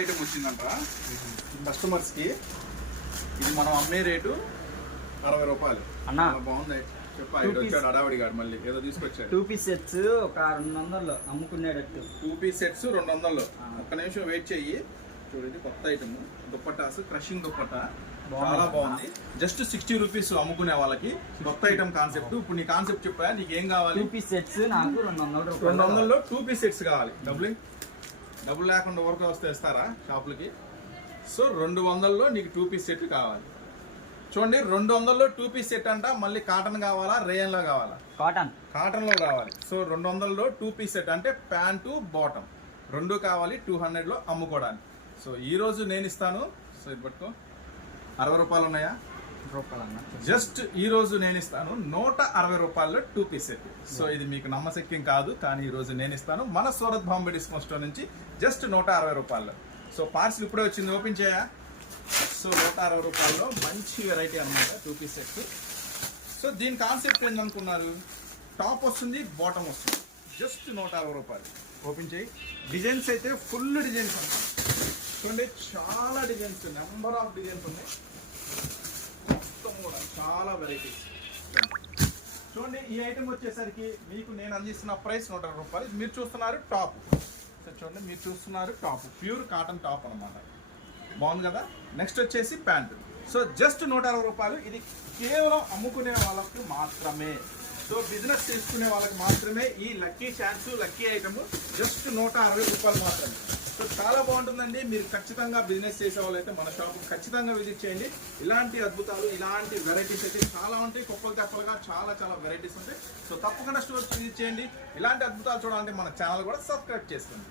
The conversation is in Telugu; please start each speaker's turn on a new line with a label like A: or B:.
A: ఐటమ్ వచ్చిందంట. కస్టమర్స్కి ఇది మనం అమ్మే రేటు అరవై రూపాయలు.
B: అన్నా.
A: బాగుంది. అడావిడి గారు మళ్ళీ. ఏదో తీసుకొచ్చాడు.
B: టూ పీస్ సెట్స్ ఒక రెండు వందలు అమ్ముకునేటట్టు.
A: టూ పీస్ సెట్స్ రెండు వందలు. ఒక్క నిమిషం వెయిట్ చెయ్యి. చూడు ఇది కొత్త ఐటమ్ దుప్పటాస్ క్రషింగ్ దుప్పటా.
B: బాగుంది.
A: చాలా బాగుంది. జస్ట్ సిక్స్టీ రూపీస్ అమ్ముకునే వాళ్ళకి కొత్త ఐటమ్ కాన్సెప్ట్ ఇప్పుడు నీ కాన్సెప్ట్ చెప్పా నీకు ఏం కావాలి?
B: టూ పీస్ సెట్స్ నాకు రెండు వందల.
A: రెండు వందల్లో టూ పీస్ సెట్స్ కావాలి. డబ్బులు డబ్బులు లేకుండా వర్క్ వస్తే ఇస్తారా షాపులకి? సో రెండు వందల్లో నీకు టూ పీస్ సెట్ కావాలి. చూడండి రెండు వందల్లో టూ పీస్ సెట్ అంట మళ్ళీ కాటన్ కావాలా రేయన్లో కావాలా?
B: కాటన్
A: కాటన్లో కావాలి. సో రెండు వందల్లో టూ పీస్ సెట్ అంటే ప్యాంటు బాటమ్ రెండు కావాలి టూ హండ్రెడ్లో అమ్ముకోవడానికి. సో ఈ రోజు నేను ఇస్తాను. సో ఇది పట్టుకో. అరవై రూపాయలు ఉన్నాయా?
B: రూపాయలు
A: జస్ట్ ఈ రోజు నేను ఇస్తాను నూట అరవై రూపాయల్లో టూ పీస్ సెట్ సో ఇది మీకు నమ్మశక్యం కాదు కానీ ఈ రోజు నేను ఇస్తాను. మన సూరత్ బాంబే డిస్కౌంట్ స్టోర్ నుంచి జస్ట్ నూట అరవై రూపాయల్లో. సో పార్సిల్ ఇప్పుడే వచ్చింది ఓపెన్ చేయా? సో నూట అరవై రూపాయల్లో మంచి వెరైటీ అన్నమాట టూ పీస్ సెట్ సో దీని కాన్సెప్ట్ ఏంటనుకున్నారు టాప్ వస్తుంది బాటమ్ వస్తుంది. జస్ట్ నూట అరవై రూపాయలు. ఓపెన్ చేయి. డిజైన్స్ అయితే ఫుల్ డిజైన్స్ ఉంటాయి చూడండి చాలా డిజైన్స్ నెంబర్ ఆఫ్ డిజైన్స్ ఉన్నాయి. చూడండి ఈ ఐటమ్ వచ్చేసరికి మీకు నేను అందిస్తున్న ప్రైస్ నూట అరవై రూపాయలు. మీరు చూస్తున్నారు టాప్ సో చూడండి మీరు చూస్తున్నారు టాప్ ప్యూర్ కాటన్ టాప్ అన్నమాట. బాగుంది కదా? నెక్స్ట్ వచ్చేసి ప్యాంట్ సో జస్ట్ నూట అరవై రూపాయలు. ఇది కేవలం అమ్ముకునే వాళ్ళకి మాత్రమే. సో బిజినెస్ చేసుకునే వాళ్ళకి మాత్రమే ఈ lucky chance lucky item just నూట అరవై రూపాయలు మాత్రమే. సో చాలా బాగుంటుందండి. మీరు ఖచ్చితంగా బిజినెస్ చేసే వాళ్ళైతే మన షాప్ ఖచ్చితంగా విజిట్ చేయండి. ఇలాంటి అద్భుతాలు ఇలాంటి వెరైటీస్ అయితే చాలా ఉంటాయి. కుప్పలు తెప్పలుగా చాలా చాలా వెరైటీస్ ఉంటాయి. సో తప్పకుండా స్టోర్స్ విజిట్ చేయండి. ఇలాంటి అద్భుతాలు చూడాలంటే మన ఛానల్ కూడా సబ్స్క్రైబ్ చేసుకోండి.